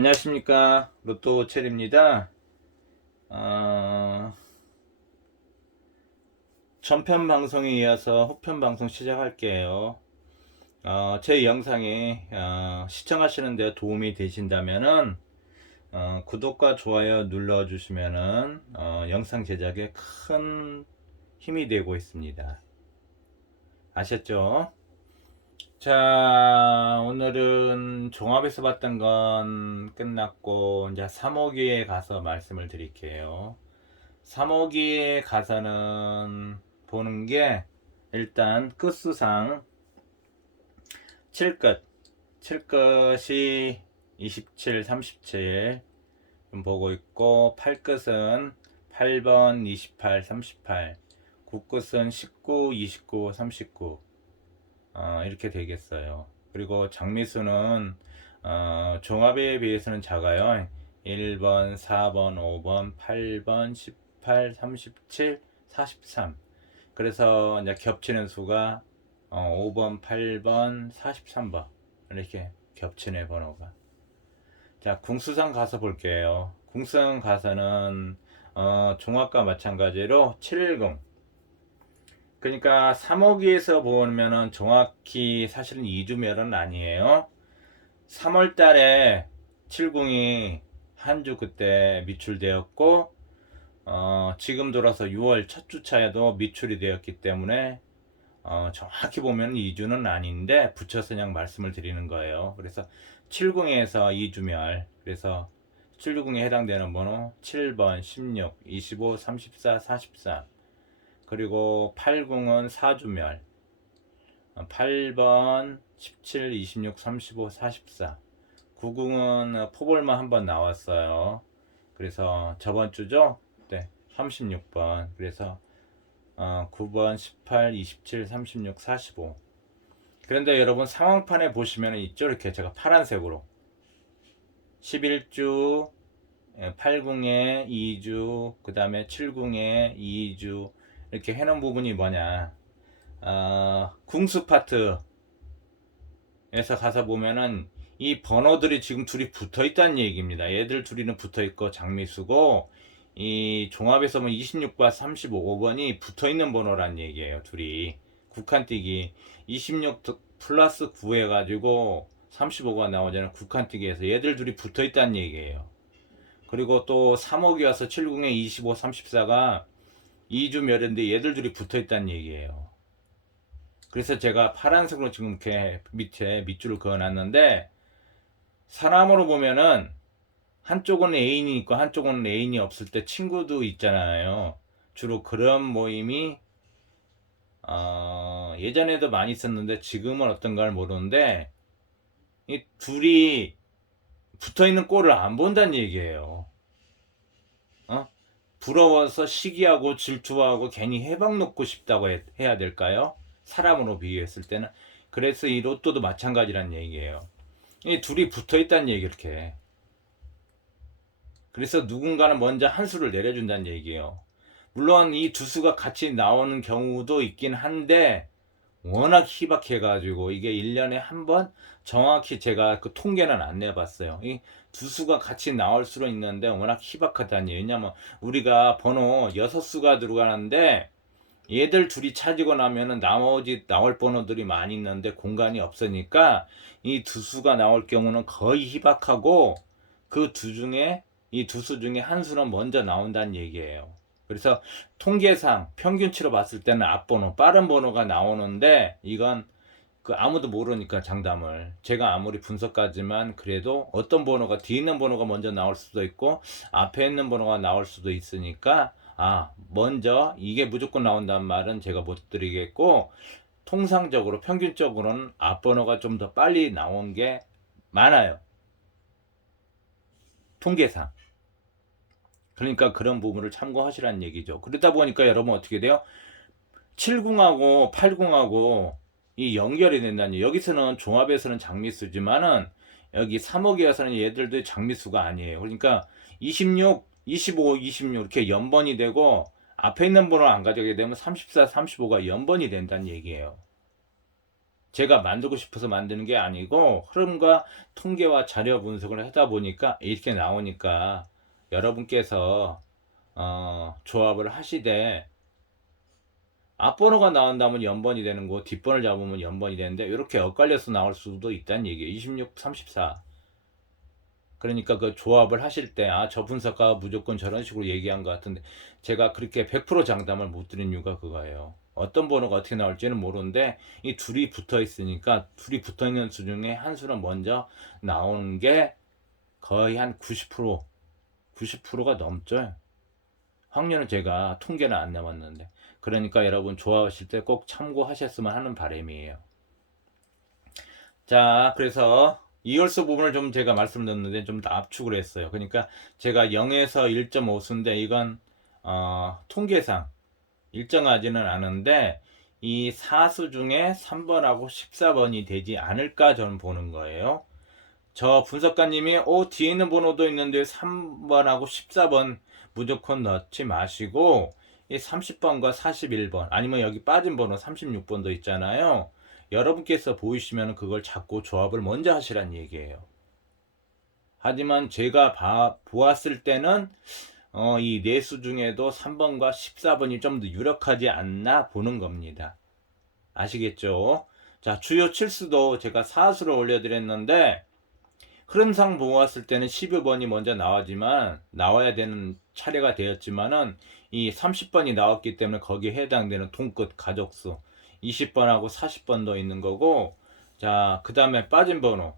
안녕하십니까, 로또 첼입니다. 어, 전편 방송에 이어서 후편 방송 시작할게요. 제 영상이 시청하시는 데 도움이 되신다면은 구독과 좋아요 눌러주시면은 영상 제작에 큰 힘이 되고 있습니다. 아셨죠? 자, 오늘은 종합에서 봤던 건 끝났고 이제 3호기에 가서 말씀을 드릴게요. 3호기에 가서는 보는 게 일단 끝수상 7끝 7끝이 27, 37 보고 있고 8끝은 8번, 28, 38 9끝은 19, 29, 39 이렇게 되겠어요. 그리고 장미수는 종합에 비해서는 작아요. 1번, 4번, 5번, 8번, 18, 37, 43. 그래서 이제 겹치는 수가 5번, 8번, 43번 이렇게 겹치네 번호가. 자, 궁수상 가서 볼게요. 궁수상 가서는 종합과 마찬가지로 710. 그러니까 3호기에서 보면은 정확히 사실은 2주멸은 아니에요. 3월 달에 70이 한 주 그때 미출되었고 지금 돌아서 6월 첫 주차에도 미출이 되었기 때문에 정확히 보면 2주는 아닌데 붙여서 그냥 말씀을 드리는 거예요. 그래서 70에서 2주멸, 그래서 760에 해당되는 번호 7번, 16, 25, 34, 44. 그리고 80은 4주멸, 8번, 17, 26, 35, 44. 90은 포볼만 한번 나왔어요. 그래서 저번 주죠? 네, 36번. 그래서 9번, 18, 27, 36, 45. 그런데 여러분 상황판에 보시면 있죠? 이렇게 제가 파란색으로 11주, 80에 2주, 그 다음에 70에 2주 이렇게 해놓은 부분이 뭐냐? 궁수 파트에서 가서 보면은 이 번호들이 지금 둘이 붙어 있다는 얘기입니다. 얘들 둘이는 붙어 있고 장미수고 이 종합에서 보면 26과 35번이 붙어 있는 번호란 얘기예요. 둘이 국한뛰기 26 플러스 9 해가지고 35가 나오잖아요. 국한뛰기에서 얘들 둘이 붙어 있다는 얘기예요. 그리고 또 3호기 와서 70에 25, 34가 2주 멸인데 얘들 둘이 붙어 있다는 얘기예요. 그래서 제가 파란색으로 지금 이렇게 밑에 밑줄을 그어놨는데 사람으로 보면은 한쪽은 애인이 있고 한쪽은 애인이 없을 때 친구도 있잖아요. 주로 그런 모임이 예전에도 많이 있었는데 지금은 어떤가를 모르는데 이 둘이 붙어있는 꼴을 안 본다는 얘기예요. 부러워서 시기하고 질투하고 괜히 해방 놓고 싶다고 해야 될까요? 사람으로 비유했을 때는. 그래서 이 로또도 마찬가지란 얘기예요. 이 둘이 붙어 있다는 얘기 이렇게. 그래서 누군가는 먼저 한 수를 내려준다는 얘기예요. 물론 이 두 수가 같이 나오는 경우도 있긴 한데 워낙 희박해가지고 이게 1년에 한 번 정확히 제가 그 통계는 안 내봤어요. 이 두 수가 같이 나올 수는 있는데 워낙 희박하다니. 왜냐면 우리가 번호 6수가 들어가는데 얘들 둘이 찾고 나면은 나머지 나올 번호들이 많이 있는데 공간이 없으니까 이 두 수가 나올 경우는 거의 희박하고 그 두 중에 이 두 수 중에 한 수는 먼저 나온다는 얘기예요. 그래서 통계상 평균치로 봤을 때는 앞번호 빠른 번호가 나오는데 이건 그 아무도 모르니까 장담을 제가 아무리 분석까지만 그래도 어떤 번호가 뒤에 있는 번호가 먼저 나올 수도 있고 앞에 있는 번호가 나올 수도 있으니까 먼저 이게 무조건 나온다는 말은 제가 못 드리겠고 통상적으로 평균적으로는 앞번호가 좀 더 빨리 나온 게 많아요. 통계상. 그러니까 그런 부분을 참고하시라는 얘기죠. 그러다 보니까 여러분 어떻게 돼요? 70하고 80하고 이 연결이 된다니. 여기서는 종합에서는 장미수지만은 여기 3호기에서는 얘들도 장미수가 아니에요. 그러니까 26, 25, 26 이렇게 연번이 되고 앞에 있는 번호 안 가져가게 되면 34, 35가 연번이 된다는 얘기예요. 제가 만들고 싶어서 만드는 게 아니고 흐름과 통계와 자료 분석을 하다 보니까 이렇게 나오니까 여러분께서 조합을 하시되 앞번호가 나온다면 연번이 되는 거, 뒷번을 잡으면 연번이 되는데 이렇게 엇갈려서 나올 수도 있다는 얘기예요. 26, 34. 그러니까 그 조합을 하실 때 저 분석가 무조건 저런 식으로 얘기한 것 같은데 제가 그렇게 100% 장담을 못 드린 이유가 그거예요. 어떤 번호가 어떻게 나올지는 모르는데 이 둘이 붙어 있으니까 둘이 붙어 있는 수 중에 한 수는 먼저 나오는 게 거의 한 90%가 넘죠. 확률은 제가 통계는 안 남았는데 그러니까 여러분 조합하실 때 꼭 참고하셨으면 하는 바람이에요. 자, 그래서 이월수 부분을 좀 제가 말씀드렸는데 좀 더 압축을 했어요. 그러니까 제가 0에서 1.5수인데 이건 통계상 일정하지는 않은데 이 4수 중에 3번하고 14번이 되지 않을까 저는 보는 거예요. 저 분석가님이 뒤에 있는 번호도 있는데 3번하고 14번 무조건 넣지 마시고 이 30번과 41번 아니면 여기 빠진 번호 36번도 있잖아요. 여러분께서 보이시면 그걸 잡고 조합을 먼저 하시란 얘기예요. 하지만 제가 보았을 때는 이 네 수 중에도 3번과 14번이 좀 더 유력하지 않나 보는 겁니다. 아시겠죠? 자, 주요 7수도 제가 4수를 올려드렸는데 흐름상 보았을 때는 12번이 먼저 나와야 되는 차례가 되었지만은 이 30번이 나왔기 때문에 거기에 해당되는 동끝 가족수 20번하고 40번도 있는 거고, 자, 그 다음에 빠진 번호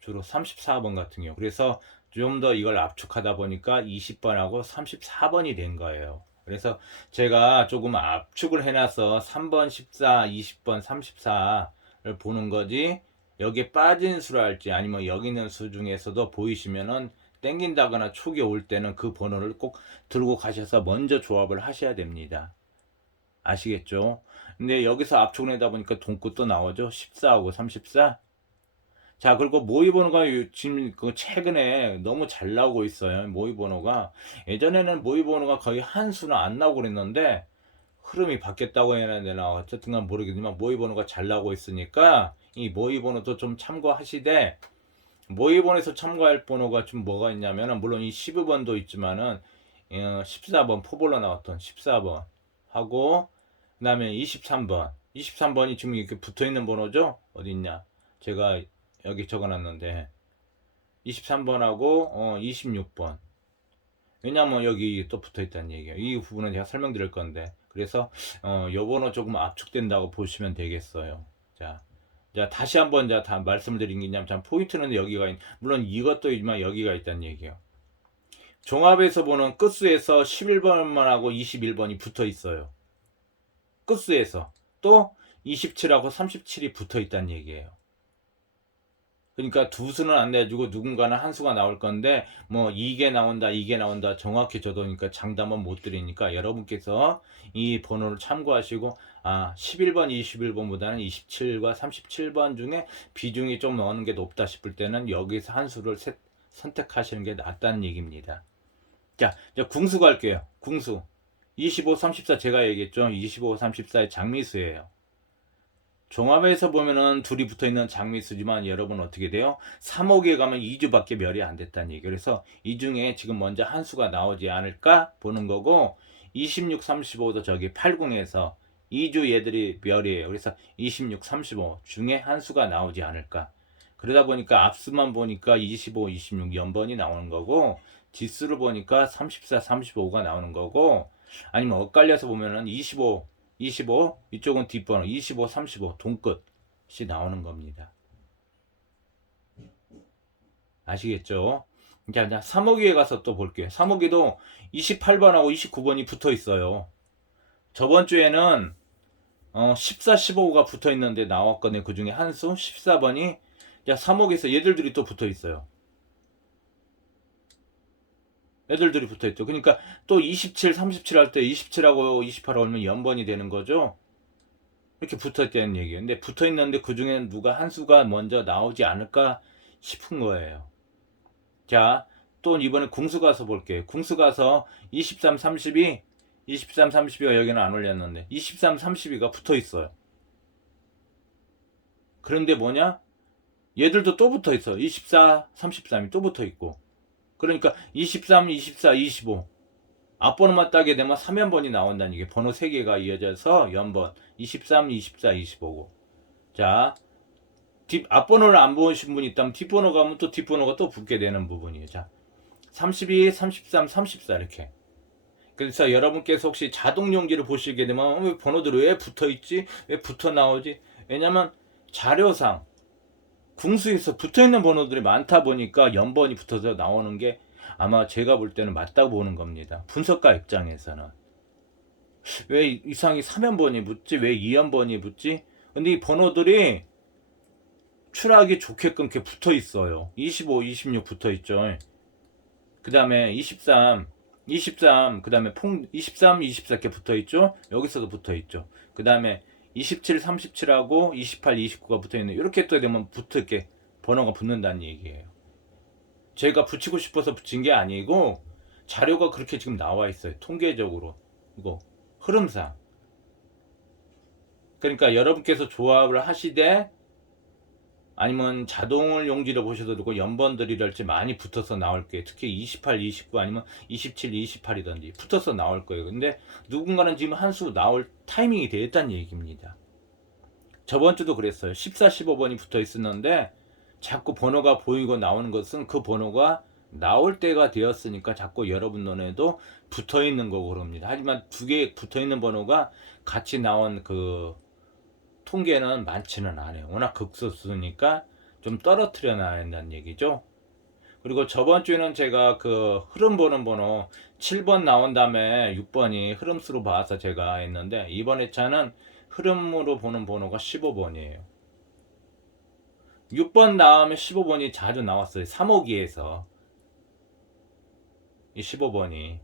주로 34번 같은 경우. 그래서 좀 더 이걸 압축하다 보니까 20번하고 34번이 된 거예요. 그래서 제가 조금 압축을 해놔서 3번, 14, 20번, 34를 보는 거지, 여기에 빠진 수랄지 아니면 여기 있는 수 중에서도 보이시면은 땡긴다거나 촉이 올 때는 그 번호를 꼭 들고 가셔서 먼저 조합을 하셔야 됩니다. 아시겠죠? 근데 여기서 압축을 하다 보니까 동끝도 나오죠. 14하고 34. 자, 그리고 모의 번호가 지금 최근에 너무 잘 나오고 있어요. 모의 번호가. 예전에는 모의 번호가 거의 한 수는 안 나오고 그랬는데 흐름이 바뀌었다고 해야 되나 어쨌든 간 모르겠지만 모의 번호가 잘 나오고 있으니까 이 모의 번호도 좀 참고하시되, 모의 번호에서 참고할 번호가 좀 뭐가 있냐면은 물론 이 12번도 있지만은 14번 포볼로 나왔던 14번 하고 그다음에 23번이 지금 이렇게 붙어 있는 번호죠. 어디 있냐? 제가 여기 적어놨는데 23번하고 26번. 왜냐면 여기 또 붙어 있다는 얘기예요. 이 부분은 제가 설명드릴 건데 그래서 요 번호 조금 압축된다고 보시면 되겠어요. 자, 다시 한번 다 말씀을 드린 게 있냐면 포인트는 여기가 물론 이것도 있지만 여기가 있다는 얘기예요. 종합에서 보는 끝수에서 11번만 하고 21번이 붙어 있어요. 끝수에서 또 27하고 37이 붙어 있다는 얘기예요. 그러니까 두 수는 안 내주고 누군가는 한 수가 나올 건데 뭐 이게 나온다 정확히 저도 그러니까 장담은 못 드리니까 여러분께서 이 번호를 참고하시고 11번 21번보다는 27과 37번 중에 비중이 좀 어느 게 높다 싶을 때는 여기서 한 수를 선택하시는 게 낫다는 얘기입니다. 자, 이제 궁수 갈게요. 궁수 25, 34 제가 얘기했죠. 25, 34의 장미수예요. 종합에서 보면은 둘이 붙어 있는 장미수지만 여러분 어떻게 돼요? 3호기에 가면 2주밖에 멸이 안 됐다는 얘기. 그래서 이 중에 지금 먼저 한 수가 나오지 않을까 보는 거고, 26, 35도 저기 80에서 2주 얘들이 멸이에요. 그래서 26, 35 중에 한 수가 나오지 않을까. 그러다 보니까 앞수만 보니까 25, 26 연번이 나오는 거고, 뒷수를 보니까 34, 35가 나오는 거고, 아니면 엇갈려서 보면은 25 이쪽은 뒷번호 25, 35 동끝이 나오는 겁니다. 아시겠죠? 자, 3호기에 가서 또 볼게요. 3호기도 28번하고 29번이 붙어 있어요. 저번 주에는 14, 15가 붙어 있는데 나왔거든요. 그 중에 한 수 14번이 3호기에서 얘들들이 또 붙어 있어요. 애들들이 붙어 있죠. 그러니까 또 27, 37 할 때 27하고 28 하면 연번이 되는 거죠. 이렇게 붙어 있다는 얘기예요. 근데 붙어 있는데 그 중에는 누가 한 수가 먼저 나오지 않을까 싶은 거예요. 자, 또 이번에 궁수 가서 볼게요. 궁수 가서 23, 32, 23, 32가 여기는 안 올렸는데 23, 32가 붙어 있어요. 그런데 뭐냐? 얘들도 또 붙어 있어. 24, 33이 또 붙어 있고. 그러니까 23, 24, 25. 앞번호만 따게 되면 3연번이 나온다는 이게 번호 3개가 이어져서 연번 23, 24, 25고. 자, 앞번호를 안 보신 분이 있다면 뒷번호 가면 또 뒷번호가 또 붙게 되는 부분이에요. 자, 32, 33, 34 이렇게. 그래서 여러분께서 혹시 자동용지를 보시게 되면 왜 번호들이 왜 붙어 있지? 왜 붙어 나오지? 왜냐면 자료상 궁수에서 붙어 있는 번호들이 많다 보니까 연번이 붙어서 나오는 게 아마 제가 볼 때는 맞다고 보는 겁니다. 분석가 입장에서는. 왜 이상이 3연번이 붙지? 왜 2연번이 붙지? 근데 이 번호들이 추락이 좋게끔 이렇게 붙어 있어요. 25, 26 붙어 있죠. 그 다음에 23, 그 다음에 23, 24 이렇게 붙어 있죠. 여기서도 붙어 있죠. 그 다음에 27, 37하고 28, 29가 붙어 있는 이렇게 또 되면 이렇게 번호가 붙는다는 얘기예요. 제가 붙이고 싶어서 붙인 게 아니고 자료가 그렇게 지금 나와 있어요. 통계적으로 이거 흐름상. 그러니까 여러분께서 조합을 하시되 아니면 자동을 용지로 보셔도 되고 연번들이랄지 많이 붙어서 나올 거예요. 특히 28, 29 아니면 27, 28이든지 붙어서 나올 거예요. 근데 누군가는 지금 한 수 나올 타이밍이 됐다는 얘기입니다. 저번 주도 그랬어요. 14, 15번이 붙어 있었는데 자꾸 번호가 보이고 나오는 것은 그 번호가 나올 때가 되었으니까 자꾸 여러분 눈에도 붙어 있는 거고 그럽니다. 하지만 두 개 붙어 있는 번호가 같이 나온 그 통계는 많지는 않아요. 워낙 극소수니까 좀 떨어뜨려 놔야 한다는 얘기죠. 그리고 저번 주에는 제가 그 흐름 보는 번호 7번 나온 다음에 6번이 흐름수로 봐서 제가 했는데 이번 회차는 흐름으로 보는 번호가 15번이에요. 6번 나오면 15번이 자주 나왔어요. 3호기에서 이 15번이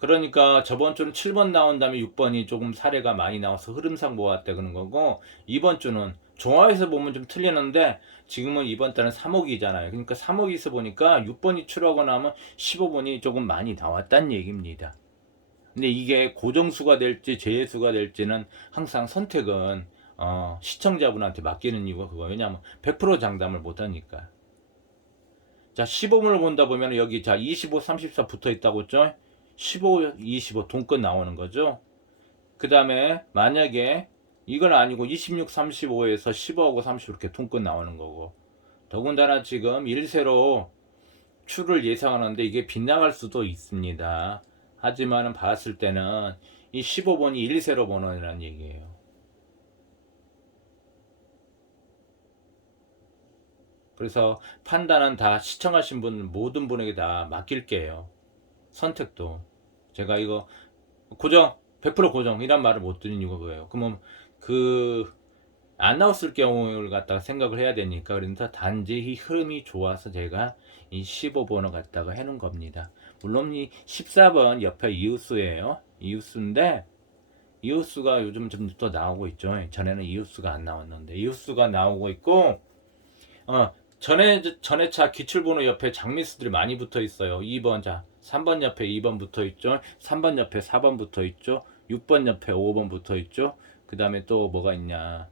그러니까 저번 주는 7번 나온 다음에 6번이 조금 사례가 많이 나와서 흐름상 모았다 그런 거고 이번 주는 종합에서 보면 좀 틀리는데 지금은 이번 달은 3호기잖아요. 그러니까 3호기에서 보니까 6번이 출하고 나면 15번이 조금 많이 나왔다는 얘기입니다. 근데 이게 고정수가 될지 재수가 될지는 항상 선택은 시청자분한테 맡기는 이유가 그거. 왜냐하면 100% 장담을 못하니까. 자, 15분을 본다 보면 여기 자 25, 34 붙어 있다고 했죠? 15, 25 돈끝 나오는 거죠. 그 다음에 만약에 이건 아니고 26, 35에서 15하고 30 이렇게 돈끝 나오는 거고. 더군다나 지금 1세로 출을 예상하는데 이게 빗나갈 수도 있습니다. 하지만 봤을 때는 이 15번이 1세로 번호라는 얘기예요. 그래서 판단은 다 시청하신 분 모든 분에게 다 맡길게요. 선택도 제가 이거 고정 100% 고정이란 말을 못 드린 이유가 그거예요. 그러면 그 안 나왔을 경우를 갖다가 생각을 해야 되니까 그러니까 단지 이 흐름이 좋아서 제가 이 15번을 갖다가 해놓은 겁니다. 물론 이 14번 옆에 이웃수예요. 이웃수인데 이웃수가 요즘 좀 더 나오고 있죠. 전에는 이웃수가 안 나왔는데 이웃수가 나오고 있고 전에 차 기출번호 옆에 장미수들이 많이 붙어 있어요. 2번 자 3번 옆에 2번 붙어 있죠. 3번 옆에 4번 붙어 있죠. 6번 옆에 5번 붙어 있죠. 그 다음에 또 뭐가 있냐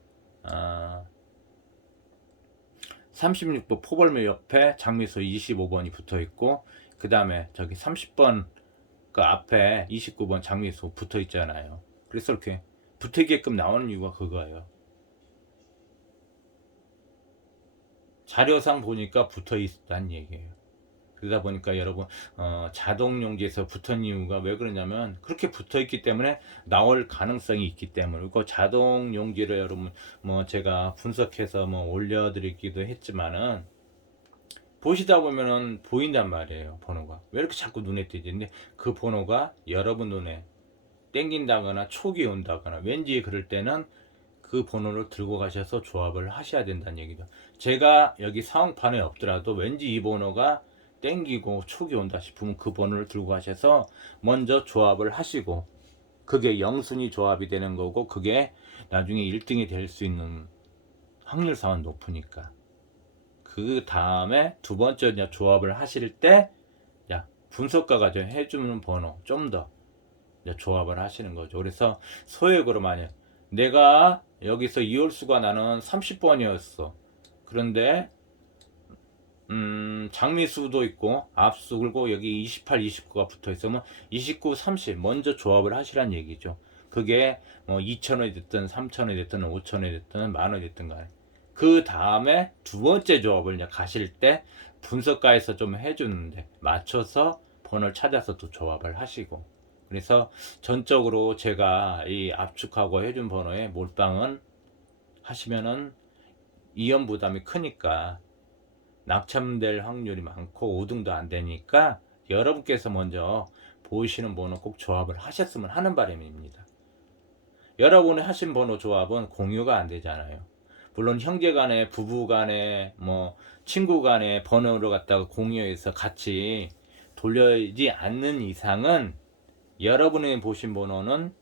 36번 포벌묘 옆에 장미소 25번이 붙어 있고 그 다음에 저기 30번 그 앞에 29번 장미소 붙어 있잖아요. 그래서 이렇게 붙어있게끔 나오는 이유가 그거예요. 자료상 보니까 붙어 있다는 얘기예요. 그러다 보니까 여러분 자동용지에서 붙은 이유가 왜 그러냐면 그렇게 붙어 있기 때문에 나올 가능성이 있기 때문에 그 자동용지를 여러분 뭐 제가 분석해서 뭐 올려드리기도 했지만은 보시다 보면은 보인단 말이에요. 번호가 왜 이렇게 자꾸 눈에 띄지? 근데 그 번호가 여러분 눈에 땡긴다거나 촉이 온다거나 왠지 그럴 때는 그 번호를 들고 가셔서 조합을 하셔야 된다는 얘기죠. 제가 여기 사홍판에 없더라도 왠지 이 번호가 땡기고 촉이 온다 싶으면 그 번호를 들고 가셔서 먼저 조합을 하시고 그게 영순위 조합이 되는 거고 그게 나중에 1등이 될 수 있는 확률상은 높으니까 그 다음에 두 번째 조합을 하실 때 분석가가 해주는 번호 좀 더 조합을 하시는 거죠. 그래서 소액으로 만약 내가 여기서 이홀수가 나는 30번이었어. 그런데 장미수도 있고 앞수 그리고 여기 28, 29가 붙어 있으면 29, 30 먼저 조합을 하시란 얘기죠. 그게 뭐 2,000원이 됐든 3,000원이 됐든 5,000원이 됐든 10,000원이 됐든 간에 그 다음에 두 번째 조합을 이제 가실 때 분석가에서 좀 해주는데 맞춰서 번호를 찾아서 또 조합을 하시고, 그래서 전적으로 제가 이 압축하고 해준 번호에 몰빵은 하시면은 이연 부담이 크니까 낙첨될 확률이 많고 5등도 안 되니까 여러분께서 먼저 보이시는 번호 꼭 조합을 하셨으면 하는 바람입니다. 여러분이 하신 번호 조합은 공유가 안 되잖아요. 물론 형제 간에 부부 간에 뭐 친구 간에 번호를 갖다가 공유해서 같이 돌리지 않는 이상은 여러분이 보신 번호는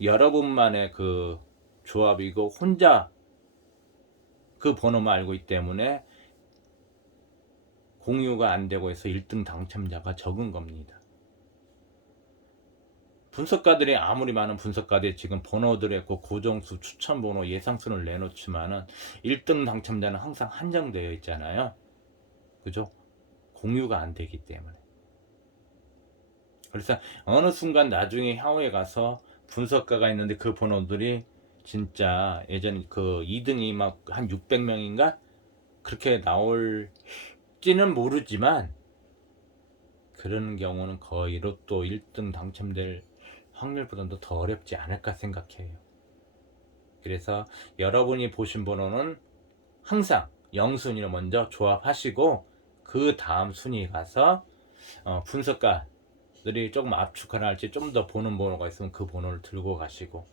여러분만의 그 조합이고 혼자 그 번호만 알고 있기 때문에 공유가 안 되고 해서 1등 당첨자가 적은 겁니다. 분석가들이 아무리 많은 분석가들이 지금 번호들에 있고 고정수, 추천번호, 예상수를 내놓지만은 1등 당첨자는 항상 한정되어 있잖아요. 그죠? 공유가 안 되기 때문에. 그래서 어느 순간 나중에 향후에 가서 분석가가 있는데 그 번호들이 진짜 예전 그 2등이 막 한 600명인가? 그렇게 나올지는 모르지만 그런 경우는 거의 로또 1등 당첨될 확률보다도 더 어렵지 않을까 생각해요. 그래서 여러분이 보신 번호는 항상 0순위를 먼저 조합하시고 그 다음 순위 가서 분석가들이 조금 압축하나 할지 좀 더 보는 번호가 있으면 그 번호를 들고 가시고,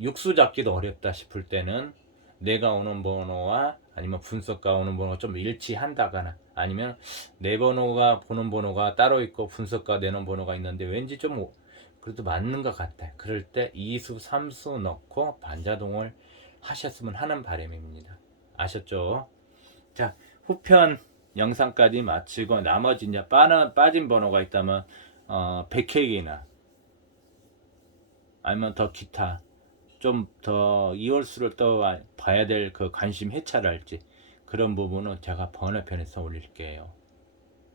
육수 잡기도 어렵다 싶을 때는 내가 오는 번호와 아니면 분석가 오는 번호가 좀 일치한다거나 아니면 내 번호가 보는 번호가 따로 있고 분석가 내는 번호가 있는데 왠지 좀 그래도 맞는 것 같아. 그럴 때 2수, 3수 넣고 반자동을 하셨으면 하는 바람입니다. 아셨죠? 자, 후편 영상까지 마치고 나머지 이제 빠진 번호가 있다면 100회기나 아니면 더 기타 좀 더 이월수를 또 봐야 될 그 관심 해찰할지 그런 부분은 제가 번외편에서 올릴게요.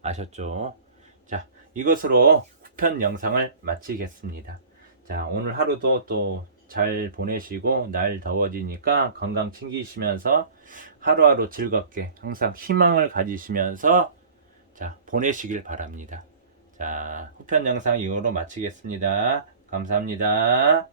아셨죠? 자, 이것으로 후편 영상을 마치겠습니다. 자, 오늘 하루도 또 잘 보내시고 날 더워지니까 건강 챙기시면서 하루하루 즐겁게 항상 희망을 가지시면서 자, 보내시길 바랍니다. 자, 후편 영상 이거로 마치겠습니다. 감사합니다.